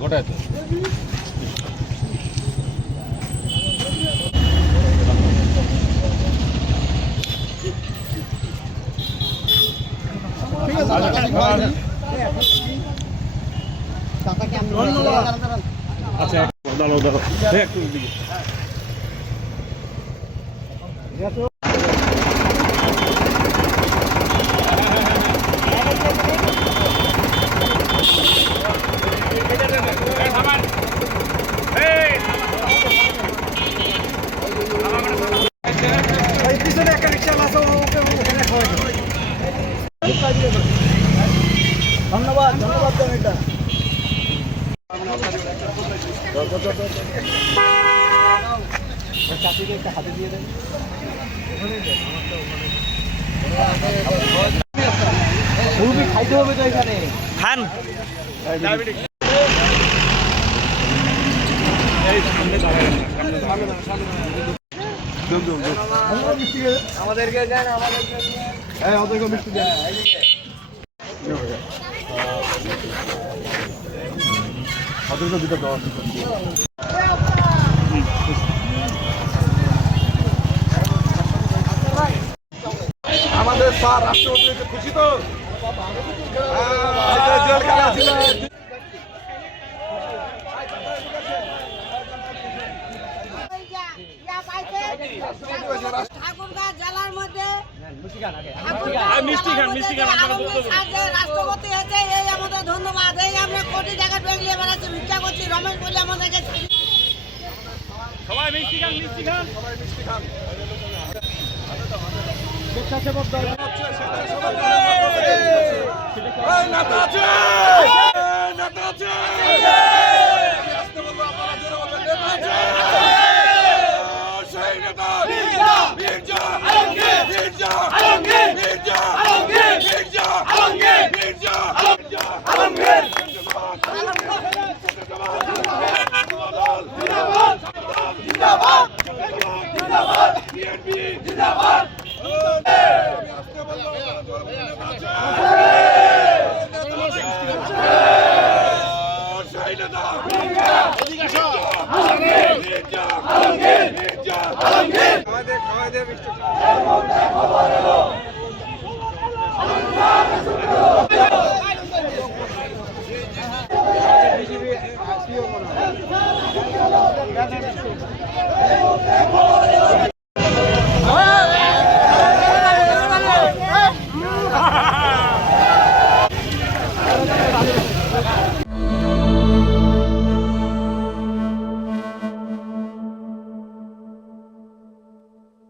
গোটা তো আচ্ছা দাঁড়াও দাঁড়াও একটু দিকে ধন্যবাদ ধন্যবাদ এটা চাচিকে একটা হাতে দিয়ে দেন মুরগি খাইতে হবে তো এখানে খান আমাদেরকে দেন আমাদেরকে মিষ্টি দেন আমাদের স্যার রাষ্ট্রপতি খুশি তো ঠাকুরগাঁ জেলার মধ্যে রাষ্ট্রপতি হয়েছে এই আমাদের ধন্যবাদ। এই আমরা কোটি জায়গা বেরিয়ে বেড়াচ্ছি, ভিক্ষা করছি, রমেশ বলে আমাদেরকে সবাই মিষ্টি খান মিষ্টি খান স্বেচ্ছাসেবক দল